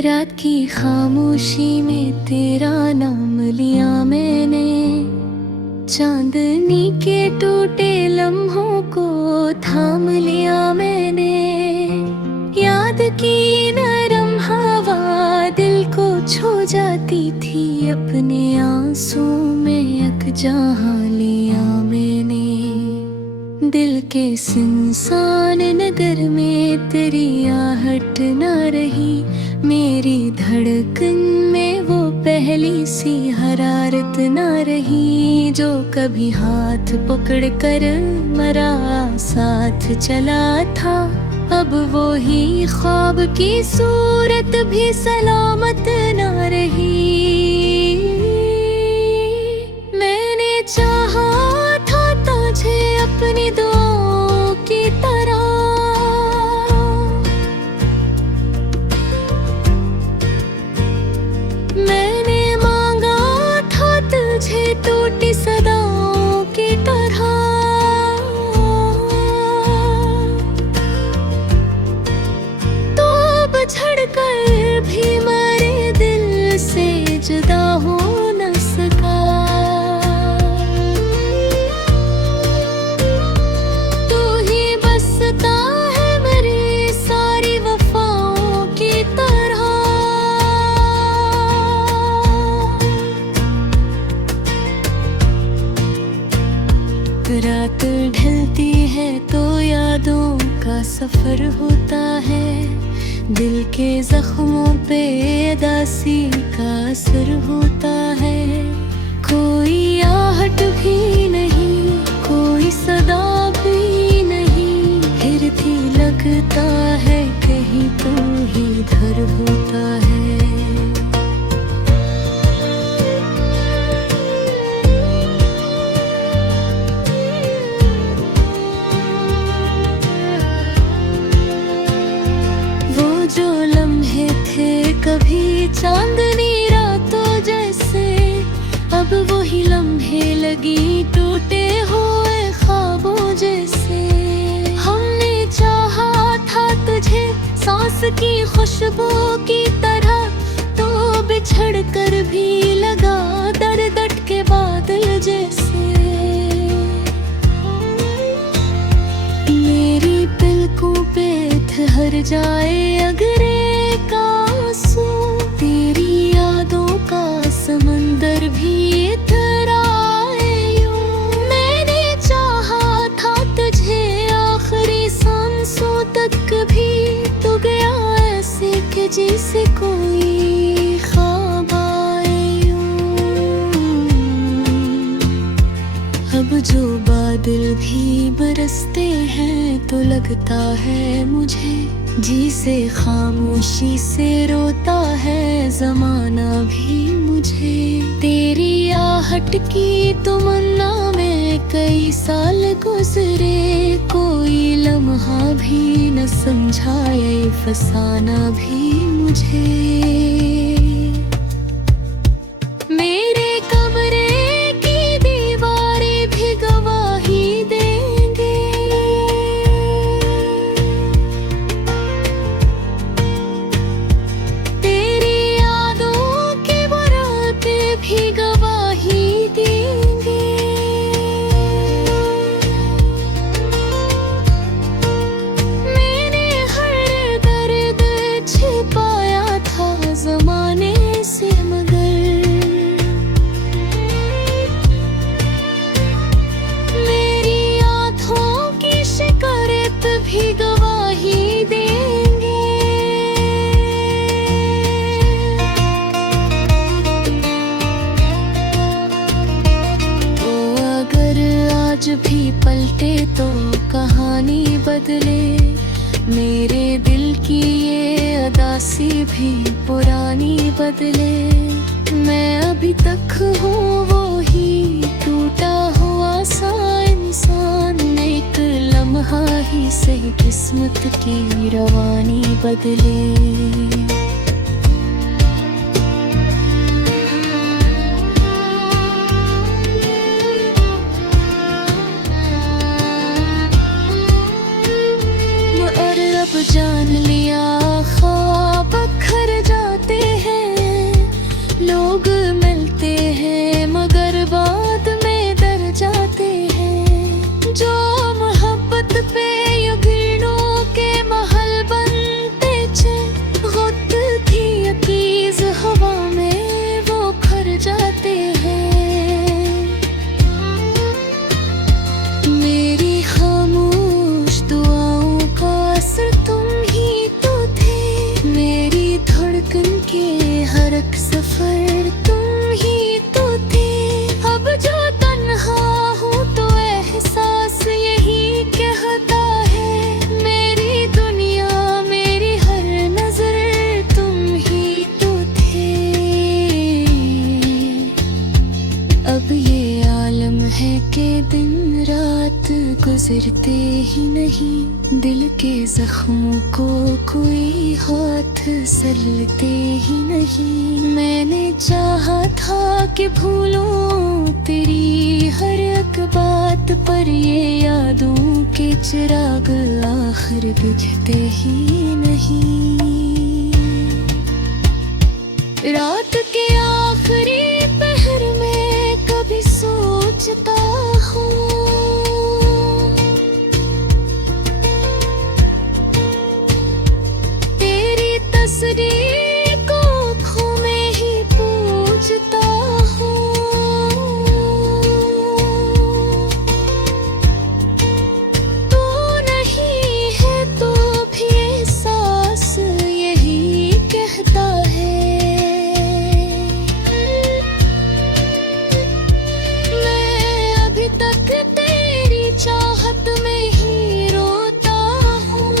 रात की खामोशी में तेरा नाम लिया मैंने, चांदनी के टूटे लम्हों को थाम लिया मैंने। याद की नरम हवा दिल को छू जाती थी, अपने आंसू में यकजहां लिया मैंने। दिल के सुनसान नगर में तेरी आहट न रही, मेरी धड़कन में वो पहली सी हरारत न रही। जो कभी हाथ पकड़ कर मरा साथ चला था, अब वो ही ख्वाब की सूरत भी सलामत न रही। मैंने चाहा था तुझे अपनी दुआओं की तरह, मैंने मांगा था तुझे टूटी सदाओं की तरह। तो अब छड़कर भी मेरे दिल से जुदा हो न सका। तू ही बसता है मेरी सारी वफाओं की तरह। रात ढलती है तो यादों का सफर होता है, दिल के जख्मों पे उदासी का असर होता है। कोई आहट भी नहीं, कोई सदा भी नहीं, फिर भी लगता है कहीं तू ही इधर होता है। जो लम्हे थे कभी चांदनी रातों जैसे, अब वही लम्हे लगी टूटे हुए ख्वाबों जैसे। हमने चाहा था तुझे सांस की खुशबू की तरह, तो बिछड़ कर भी लगा दर्द के बादल जैसे। मेरी पलकों पे ठहर जाए अगर एक आंसू, तेरी यादों का समंदर भी इधर आए यूं। मैंने चाहा था तुझे आखिरी सांसों तक भी, तू गया ऐसे कि जैसे कोई ख्वाब आए यूं। अब जो बादल भी बरसते हैं तो लगता है मुझे, जी से खामोशी से रोता है जमाना भी मुझे। तेरी आहट की तमन्ना में कई साल गुजरे, कोई लम्हा भी न समझाए फसाना भी मुझे। मेरे कमरे की दीवारें भी गवाही देंगे, तेरी यादों की वो रातें भी गवाही देंगे। मैंने हर दर्द छिपाया था जमाने से, मगर मेरी आँखों की शिकायत भी गवाही देंगे। ओ अगर आज भी पलटे तो कहानी बदले, मेरे दिल की ये अदासी भी पुरानी बदले। मैं अभी तक हूँ वो ही टूटा हुआ सा इंसान, एक लम्हा ही सही किस्मत की रवानी बदले। जान लिया ख्वाब खर जाते अब ये आलम है कि दिन रात गुजरते ही नहीं, दिल के जख्मों को कोई हाथ सलते ही नहीं। मैंने चाहा था कि भूलूं तेरी हर एक बात, पर ये यादों के चिराग आखिर बुझते ही नहीं। रात के आखिरी पहर में कभी सोचता हूँ, तेरी तस्वीर को आँखों में ही पूछता हूँ। तू नहीं है तो भी एहसास यही कहता है। चाहत में ही रोता हूँ,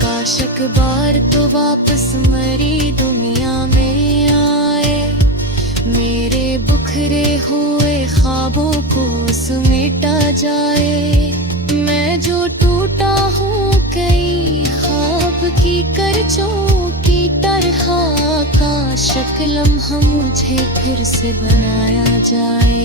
काश एक बार तो वापस मरी दुनिया में आए, मेरे बिखरे हुए ख्वाबों को समेटा जाए। मैं जो टूटा हूँ कई ख्वाब की करचों की तरह, काश एक लम्हा मुझे फिर से बनाया जाए।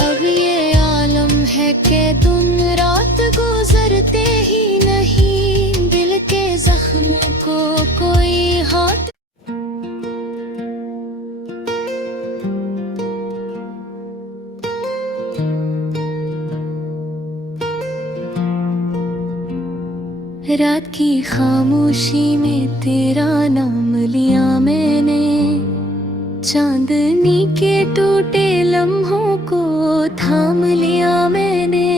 अब ये आलम है कि दिन रात गुजरते ही नहीं, दिल के जख्मों को कोई हाथ। रात की खामोशी में तेरा नाम लिया मैंने, चांदनी के टूटे लम्हों को थाम लिया मैंने।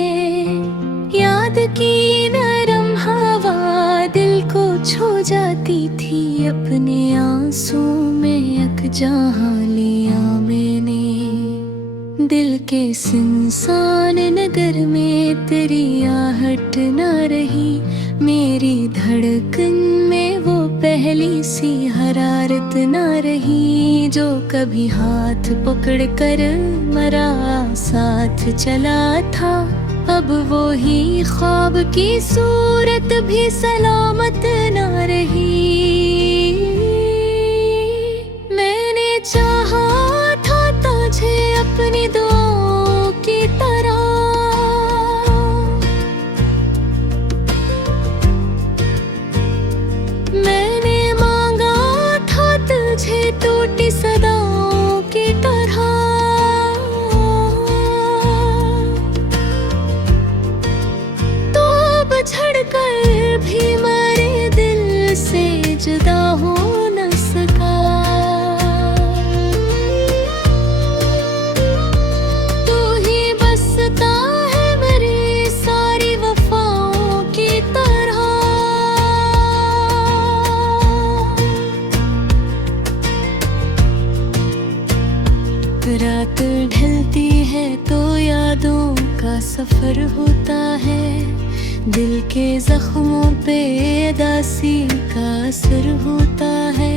याद की नरम हवा दिल को छू जाती थी, अपने आंसू में यकजहां लिया मैंने। दिल के सुनसान नगर में तेरी आहट न रही, मेरी धड़कन में वो पहली सी हरारत न रही। जो कभी हाथ पकड़ कर मरा साथ चला था, अब वो ही ख्वाब की सूरत भी सलामत न रही। मैंने चाहा था तुझे अपनी दुआओं की तरह, मैंने मांगा था तुझे टूटी सदाओं की तरह। तो बिछड़ कर भी मेरे दिल से जुदा हो न सका। तू ही बसता है मेरी सारी वफाओं की तरह। रात ढलती है तो यादों का सफर होता है, दिल के जख्मों पे उदासी का असर होता है।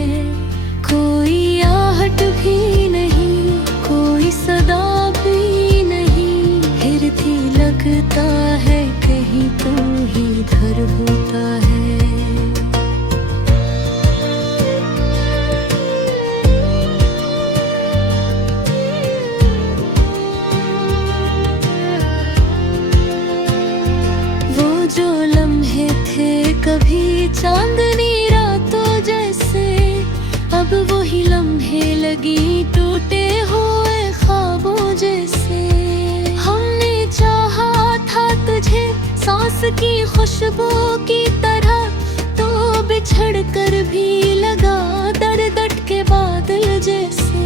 कोई आहट भी नहीं, कोई सदा भी नहीं, फिर भी लगता है कहीं तू ही इधर होता है। कभी चांदनी रातों जैसे, अब वही लम्हे लगी टूटे हुए ख्वाबों जैसे। हमने चाहा था तुझे सांस की खुशबू की तरह, तो बिछड़ कर भी लगा दर दट के बादल जैसे।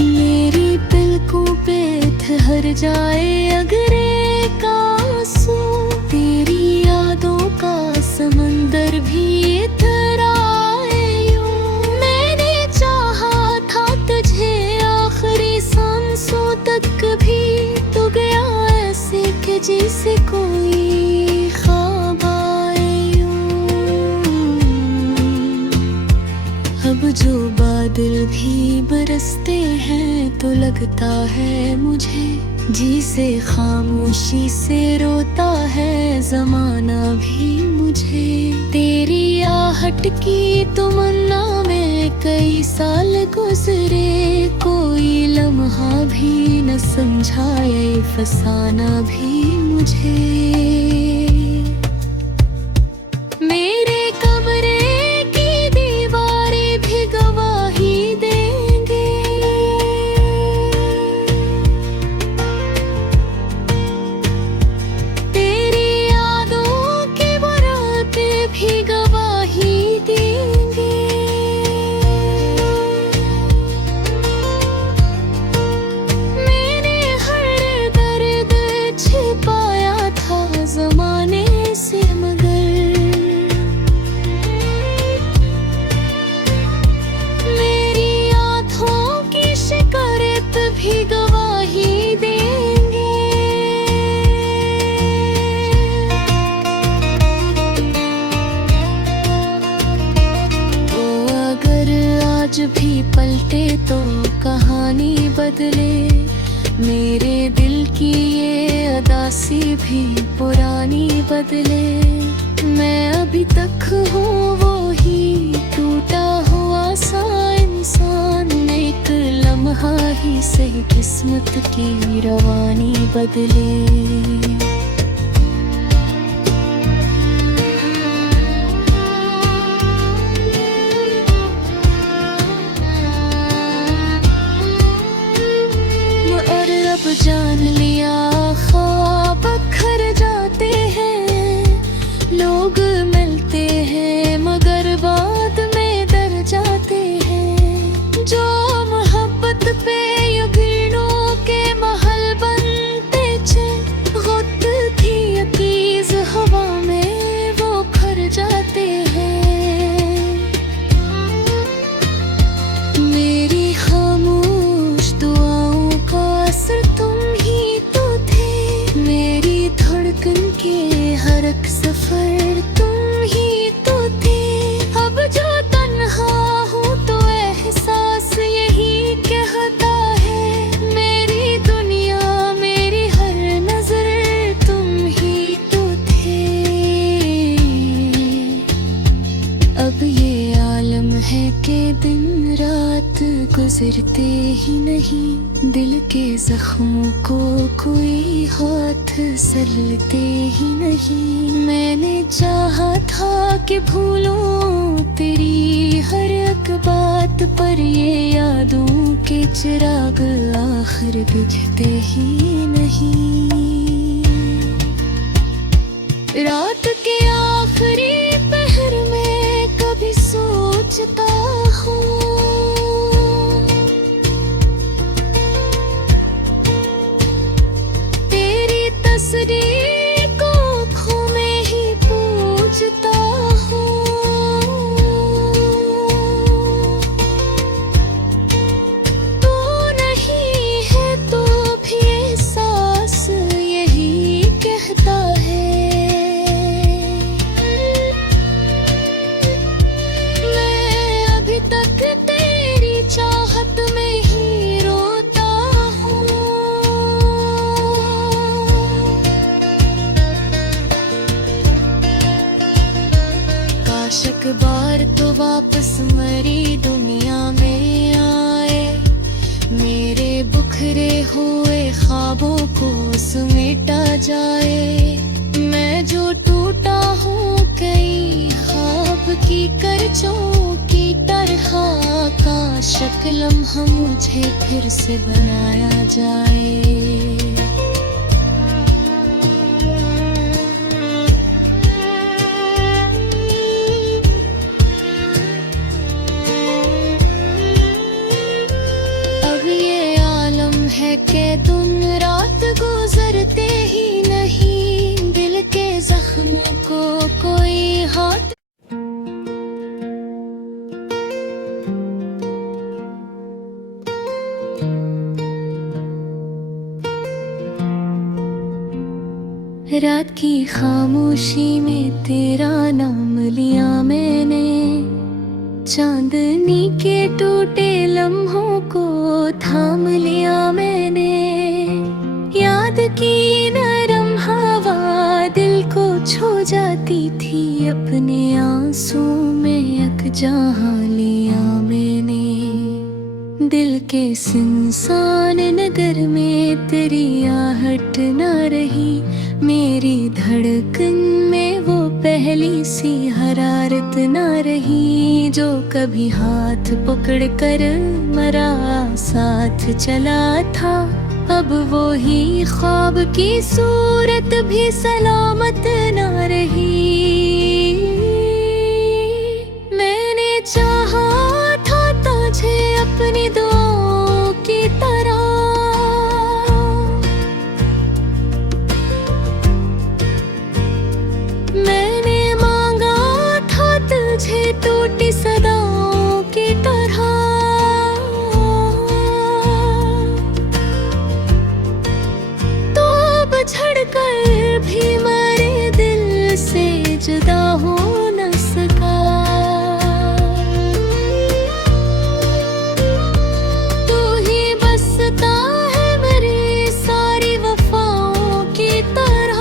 मेरी पलकों पे ठहर जाए अगर एक आंसू, तेरी यादों का समंदर भी इतना बादल भी बरसते हैं तो लगता है मुझे, जी से खामोशी से रोता है जमाना भी मुझे। तेरी आहट की तमन्ना में कई साल गुजरे, कोई लम्हा भी न समझाए फसाना भी मुझे। मेरे कमरे की दीवारें भी गवाही देंगे, तेरी यादों की बारातें भी गवाही देंगे। मैंने हर दर्द छिपाया था जमाने से, मगर मेरी आँखों की शिकायत भी गवाही देंगे। तो अगर आज भी पलटे तो कहानी बदले, मेरे दिल की ये अदासी भी पुरानी बदले। मैं अभी तक हूँ वो ही टूटा हुआ सा इंसान, एक लम्हा ही से किस्मत की रवानी बदले। अब जान लिया ख्वाब खर जाते हैं, लोग मिलते हैं मगर बाद में डर जाते हैं। जो मोहब्बत पे यकीनों के महल बनते थे, खुद थी अकीज हवा में वो खर जाते हैं। मेरी खामोश दुआओं का असर तुम ही तो थे, मेरी धड़कन के हर एक सफर तुम ही तो थे। अब जो तन्हा हूँ तो एहसास यही कहता है, मेरी दुनिया मेरी हर नजर तुम ही तो थे। अब ये आलम है कि दिन रात गुजरते ही नहीं, दिल के जख्मों को कोई हाथ सलते ही नहीं। मैंने चाहा था कि भूलूं तेरी हर एक बात, पर ये यादों के चिराग आखिर बुझते ही नहीं। रात के आखिरी पहर में कभी सोचता हूँ, तेरी तस्वीर को आँखों में ही पूछता हूँ। तू नहीं है तो भी एहसास यही कहता है, मैं अभी तक तेरी चाहत में ही रोता हूँ। काश एक बार तो वापस मरी दुनिया में आए, मेरे बिखरे हुए ख्वाबों को समेटा जाए। मैं जो टूटा हूँ कई ख्वाब की करचों की तरह, काश एक लम्हा मुझे फिर से बनाया जाए। अब ये आलम है कि दिन रात गुजरते ही नहीं, दिल के जख्मों को कोई हाथ। रात की खामोशी में तेरा नाम लिया मैंने, चांदनी के टूटे लम्हों को थाम लिया मैंने, याद की नरम हवा दिल को छू जाती थी, अपने आंसू में यकजहां लिया मैंने। दिल के सुनसान नगर में तेरी आहट न रही, मेरी धड़कन में वो पहली सी हरारत न रही, जो कभी हाथ पकड़ कर मरा साथ चला था। अब वो ही ख्वाब की सूरत भी सलामत न रही। मैंने चाहा था तुझे अपनी दुआओं की तरह, मैंने मांगा था तुझे टूटी सदाओं की तरह। तो अब झड़कर भी मेरे दिल से जुदा हो न सका। तू ही बसता है मेरी सारी वफाओं की तरह।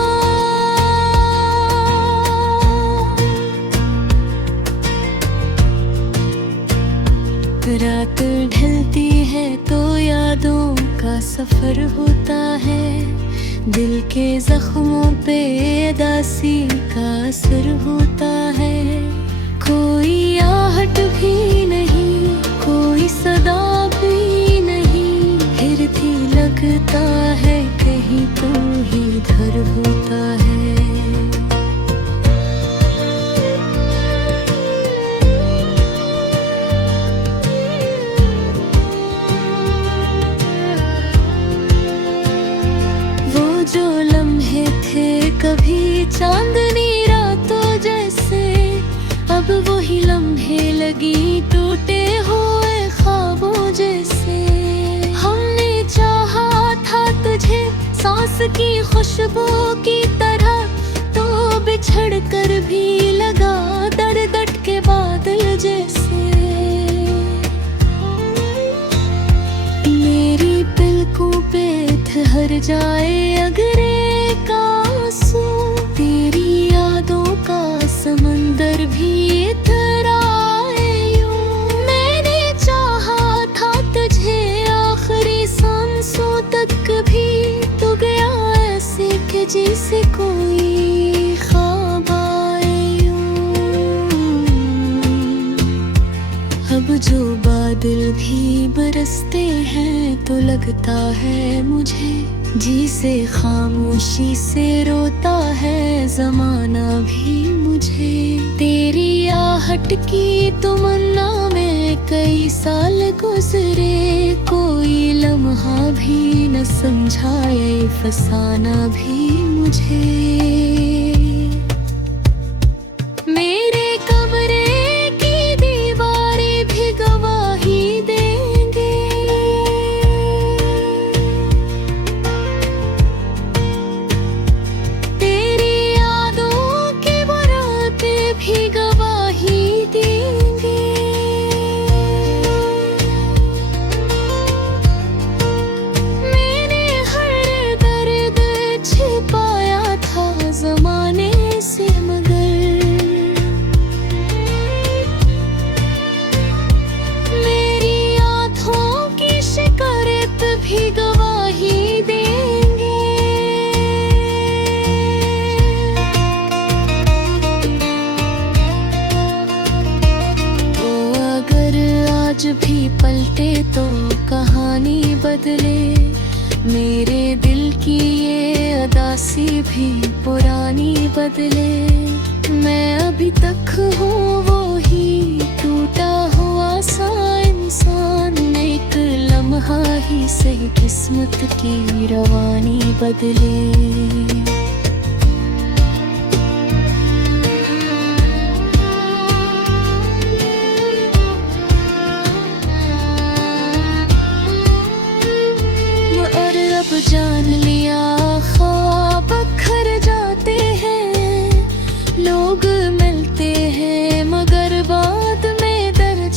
रात ढलती है तो यादों का सफर होता है, दिल के जख्मों पे उदासी का असर होता है। कोई आहट भी नहीं, कोई सदा भी नहीं, फिर भी लगता है कहीं तो ही घर होता है। जो लम्हे थे कभी चांदनी रातों जैसे, अब वही लम्हे लगी टूटे हुए ख्वाबों जैसे। हमने चाहा था तुझे सांस की खुशबू की तरह, तो बिछड़ कर भी लगा दर्द के बादल जैसे। मेरी पलकों पे ठहर जाए अगर एक आंसू, तेरी यादों का समंदर भी इतराए यूं। मैंने चाहा था तुझे आखिरी सांसों तक भी, तो गया ऐसे कि जैसे कोई ख्वाब आए यूं। अब जो बादल भी बरसते हैं तो लगता है मुझे, जी से खामोशी से रोता है जमाना भी मुझे। तेरी आहट की तमन्ना में कई साल गुजरे, कोई लम्हा भी न समझाए फसाना भी मुझे। मेरे कमरे की दीवारें भी गवाही देंगे, तेरी यादों की बारातें भी गवाही देंगे। मैंने हर दर्द छिपाया था जमाने से, मगर मेरी आँखों की शिकायत भी गवाही देंगे। तो अगर आज भी पलटे तो कहानी बदले, मेरे दिल की ये अदासी भी पुरानी बदले। मैं अभी तक हूँ वो ही टूटा हुआ सा इंसान, एक लम्हा ही सही किस्मत की रवानी बदले। अब जान लिया ख्वाब खर जाते हैं, लोग मिलते हैं मगर बाद में दर्द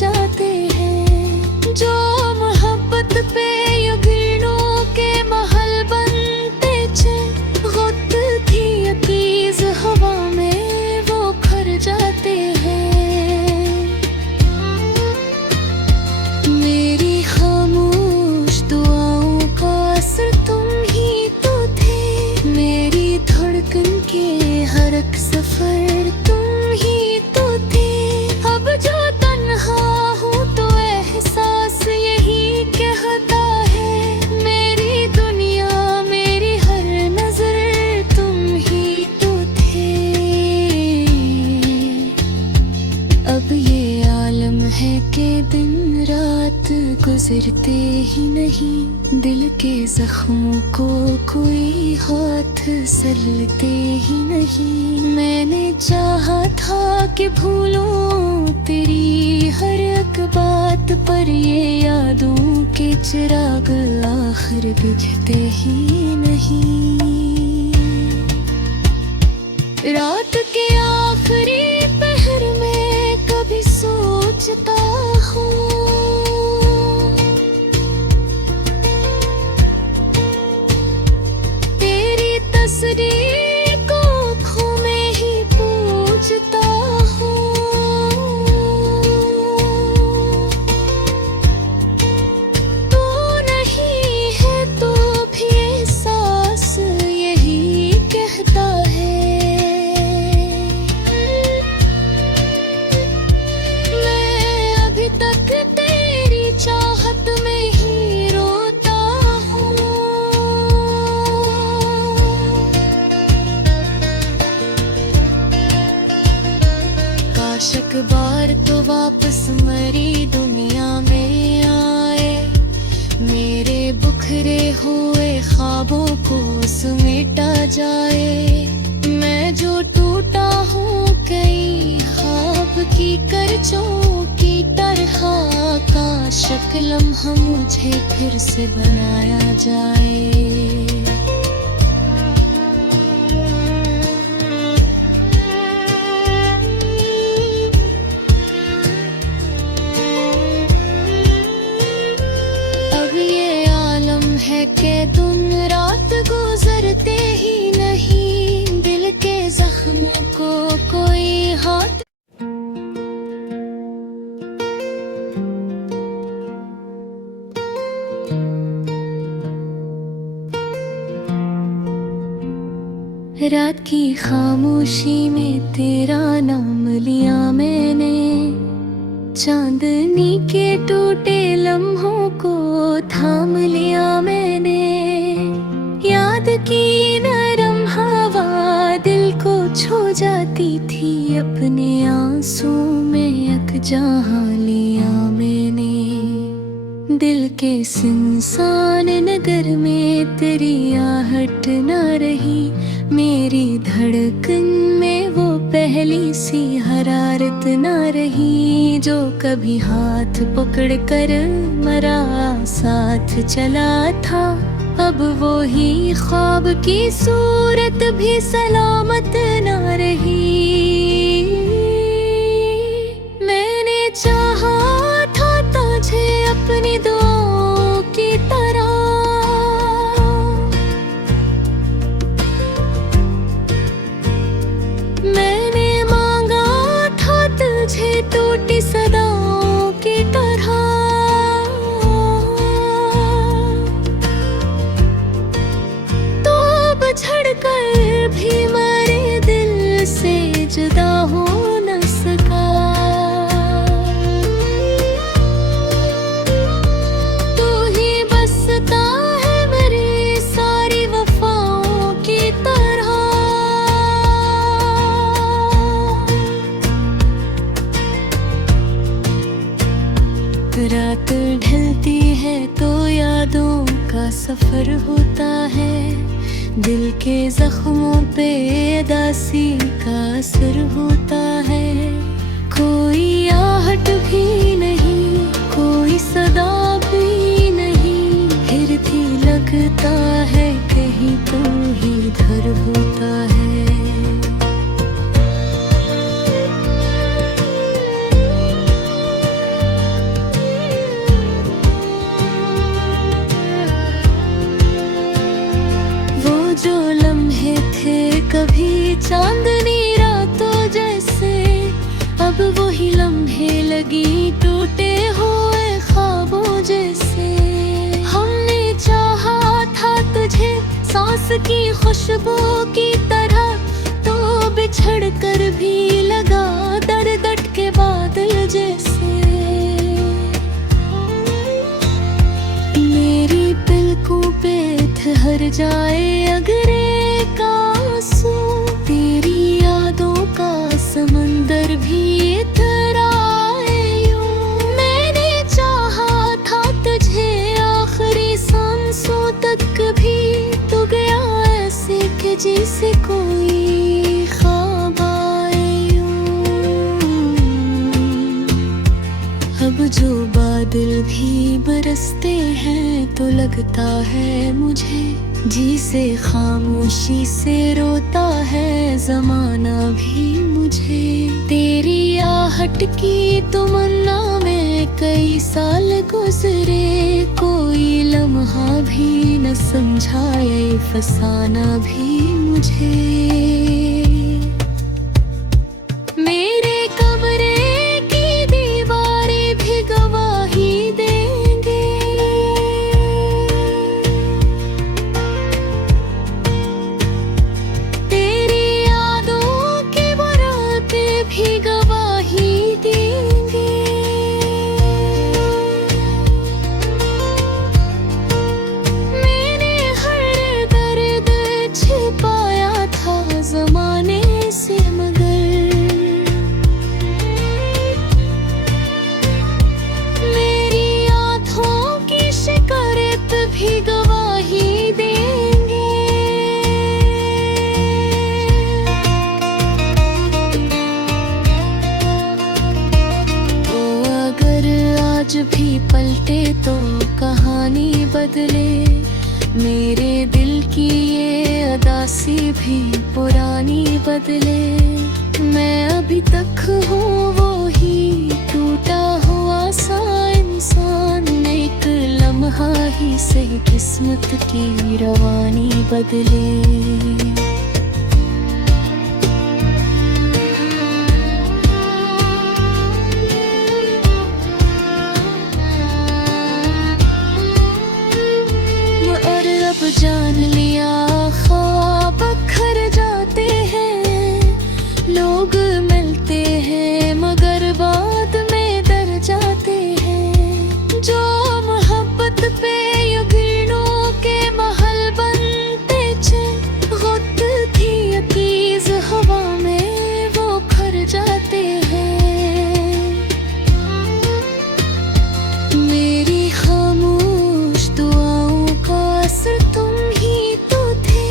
ये आलम है कि दिन रात गुजरते ही नहीं, दिल के जख्मों को कोई हाथ सलते ही नहीं। मैंने चाहा था कि भूलूं तेरी हर एक बात, पर ये यादों के चिराग आखिर बुझते ही नहीं। रात के आखिरी पहर में कभी सोचता हूँ, तेरी तस्वीर को आँखों में ही पूछता हूँ। तू नहीं है तो भी एहसास यही कहता है। चाहत में ही रोता हूँ, काश एक बार तो वापस मरी दुनिया में आए, मेरे बिखरे हुए ख्वाबों को समेटा जाए। मैं जो टूटा हूँ कई ख्वाब की करचों की तरह, काश एक लम्हा मुझे फिर से बनाया जाए। अब ये आलम है कि दिन रात गुजरते ही नहीं, दिल के जख्मों को कोई हाथ। रात की खामोशी में तेरा नाम लिया मैंने, चांदनी के टूटे लम्हों को थाम लिया मैंने। याद की नरम हवा दिल को छू जाती थी, अपने आंसू में यकजहां लिया मैंने। दिल के सुनसान नगर में तेरी आहट न रही, मेरी धड़कन में वो पहली सी हरारत न रही। जो कभी हाथ पकड़ कर मरा साथ चला था, अब वो ही ख्वाब की सूरत भी सलामत न रही। मैंने चाहा था तुझे अपनी दुआओं की तरह, मैंने मांगा था तुझे टूटी सदाओं की तरह। तो बिछड़ कर भी मेरे दिल से जुदा हो न सका। तू ही बसता है मेरी सारी वफाओं की तरह। रात ढलती है तो यादों का सफर होता है, दिल के जख्मों पे उदासी का असर होता है। कोई आहट भी नहीं, कोई सदा भी नहीं, फिर भी लगता है कहीं तो ही इधर होता है। जो लम्हे थे कभी चांदनी रातों जैसे, अब वही लम्हे लगी टूटे हुए ख्वाबों जैसे। हमने चाहा था तुझे सांस की खुशबू की तरह, तो बिछड़ कर भी लगा दर्द के बादल जैसे। मेरी पलकों पे ठहर जाए अगर एक आंसू, तेरी यादों का समंदर भी इतरा अब जो बादल भी बरसते हैं तो लगता है मुझे, जिसे खामोशी से रोता है जमाना भी मुझे। तेरी आहट की तमन्ना में कई साल गुजरे, कोई लम्हा भी न समझाए फसाना भी मुझे। मेरे कमरे की दीवारें भी गवाही देंगे, तेरी यादों की बारातें भी गवाही देंगे। मैंने हर दर्द छिपाया था जमाने से, मगर मेरी आँखों की शिकायत भी गवाही देंगे। तो अगर आज भी पलटे तो कहानी बदले, मेरे दिल की ये अदासी भी पुरानी बदले। मैं अभी तक हूँ वो ही टूटा हुआ सा इंसान, एक लम्हा ही से किस्मत की रवानी बदले। और अब जान लिया ख्वाब खर जाते हैं, लोग मिलते हैं मगर बाद में डर जाते हैं। जो मोहब्बत पे यकीनों के महल बनते थे, खुद थी अकीज हवा में वो खर जाते हैं। मेरी खामोश दुआओं का असर तुम ही तो थे,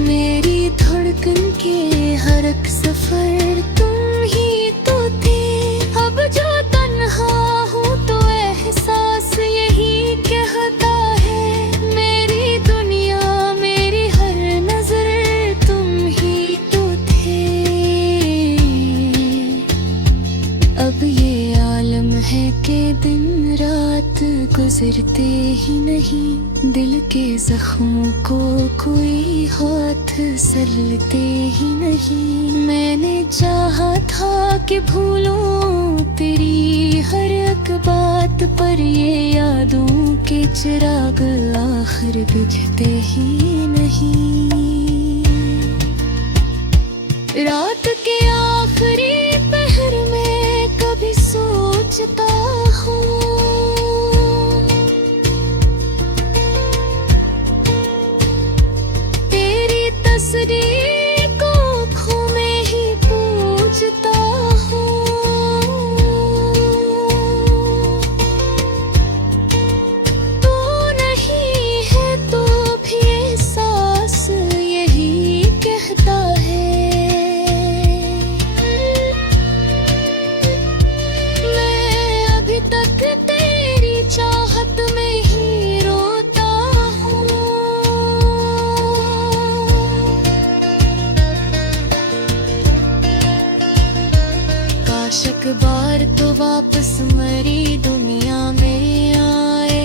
मेरी धड़कन के हर एक सफर तुम ही तो थे। अब जो तन्हा हूँ तो एहसास यही कहता है, मेरी दुनिया मेरी हर नजर तुम ही तो थे। अब ये आलम है कि दिन रात गुजरते ही नहीं, दिल के जख्मों को कोई हाथ सलते ही नहीं। मैंने चाहा था कि भूलूं तेरी हर एक बात, पर ये यादों के चिराग आखिर बुझते ही नहीं। रात के आखिरी पहर में कभी सोचता हूँ, तेरी तस्वीर को आँखों में ही पूछता हूँ। तू नहीं है तो भी एहसास यही कहता है। मैं अभी तक तेरी चाहत में ही रोता हूँ। काश एक बार तो वापस मरी दुनिया में आए,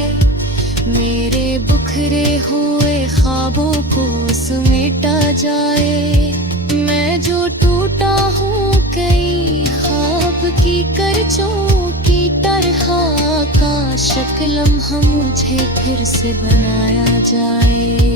मेरे बिखरे हुए ख्वाबों को समेटा जाए। मैं जो टूटा हूँ कई ख्वाब की करचों की तरह, काश एक लम्हा मुझे फिर से बनाया जाए।